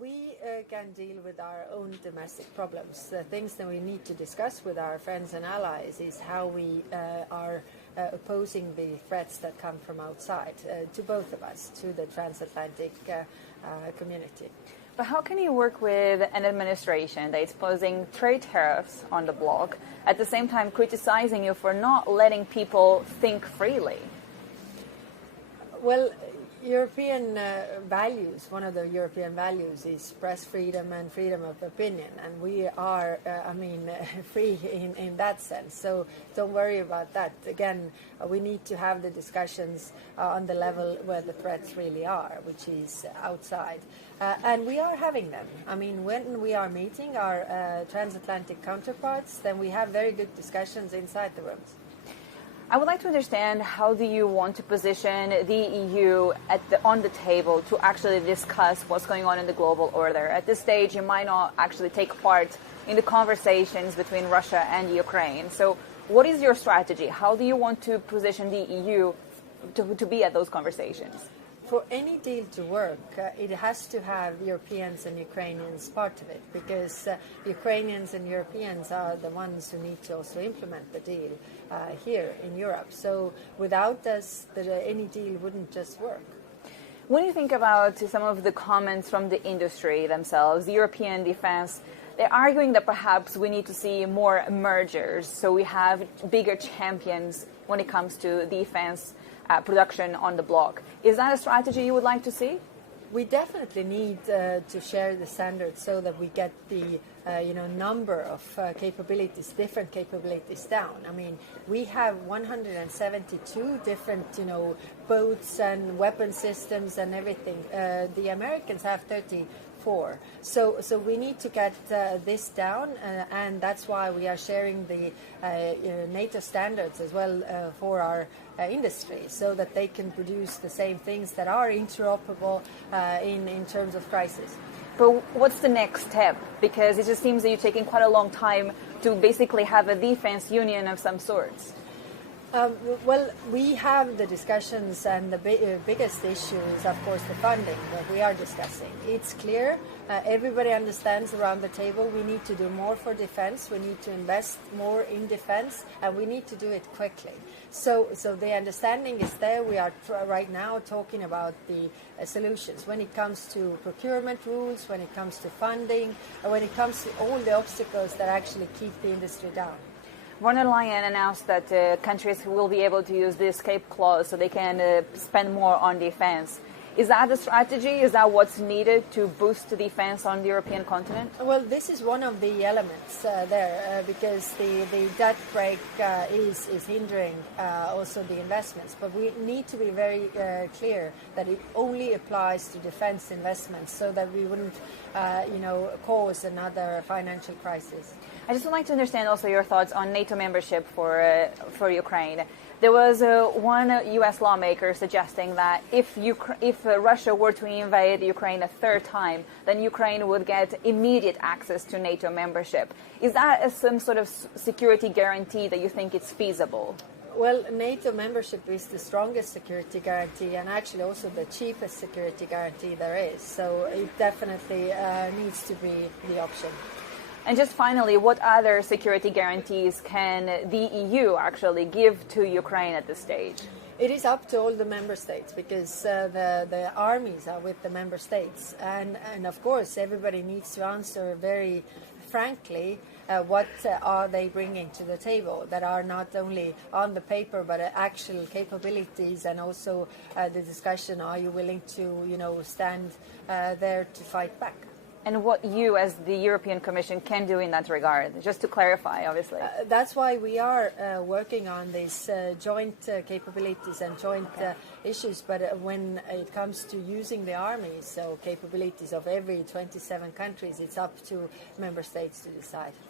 We can deal with our own domestic problems. The things that we need to discuss with our friends and allies is how we are opposing the threats that come from outside, to both of us, to the transatlantic community. But how can you work with an administration that is posing trade tariffs on the bloc, at the same time criticizing you for not letting people think freely? Well, European values, one of the European values is press freedom and freedom of opinion, and we are, free in that sense. So don't worry about that. Again, we need to have the discussions on the level where the threats really are, which is outside. And we are having them. I mean, when we are meeting our transatlantic counterparts, then we have very good discussions inside the rooms. I would like to understand, how do you want to position the EU on the table to actually discuss what's going on in the global order? At this stage, you might not actually take part in the conversations between Russia and Ukraine. So what is your strategy? How do you want to position the EU to be at those conversations? For any deal to work, it has to have Europeans and Ukrainians part of it, because Ukrainians and Europeans are the ones who need to also implement the deal here in Europe. So without us, any deal wouldn't just work. When you think about some of the comments from the industry themselves, the European defense, they're arguing that perhaps we need to see more mergers, so we have bigger champions when it comes to defense production on the bloc. Is that a strategy you would like to see? We definitely need to share the standards so that we get the number of capabilities, different capabilities down. I mean, we have 172 different boats and weapon systems and everything. The Americans have 34. So we need to get this down, and that's why we are sharing the NATO standards as well for our industry, so that they can produce the same things that are interoperable in terms of crisis. But what's the next step? Because it just seems that you're taking quite a long time to basically have a defense union of some sorts. Well, we have the discussions, and the biggest issue is, of course, the funding that we are discussing. It's clear, everybody understands around the table, we need to do more for defense, we need to invest more in defense, and we need to do it quickly. So the understanding is there. We are right now talking about the solutions when it comes to procurement rules, when it comes to funding, and when it comes to all the obstacles that actually keep the industry down. Von der Leyen announced that countries will be able to use the escape clause so they can spend more on defense. Is that the strategy? Is that what's needed to boost the defense on the European continent? Well, this is one of the elements there, because the debt break is hindering also the investments. But we need to be very clear that it only applies to defense investments, so that we wouldn't cause another financial crisis. I just would like to understand also your thoughts on NATO membership for Ukraine. There was one U.S. lawmaker suggesting that if Russia were to invade Ukraine a third time, then Ukraine would get immediate access to NATO membership. Is that some sort of security guarantee that you think it's feasible? Well, NATO membership is the strongest security guarantee, and actually also the cheapest security guarantee there is. So it definitely needs to be the option. And just finally, what other security guarantees can the EU actually give to Ukraine at this stage? It is up to all the member states, because the armies are with the member states. And of course, everybody needs to answer very frankly what are they bringing to the table that are not only on the paper but actual capabilities, and also the discussion, are you willing to stand there to fight back? And what you, as the European Commission, can do in that regard, just to clarify, obviously. That's why we are working on these joint capabilities and joint issues. But when it comes to using the armies, so capabilities of every 27 countries, it's up to member states to decide.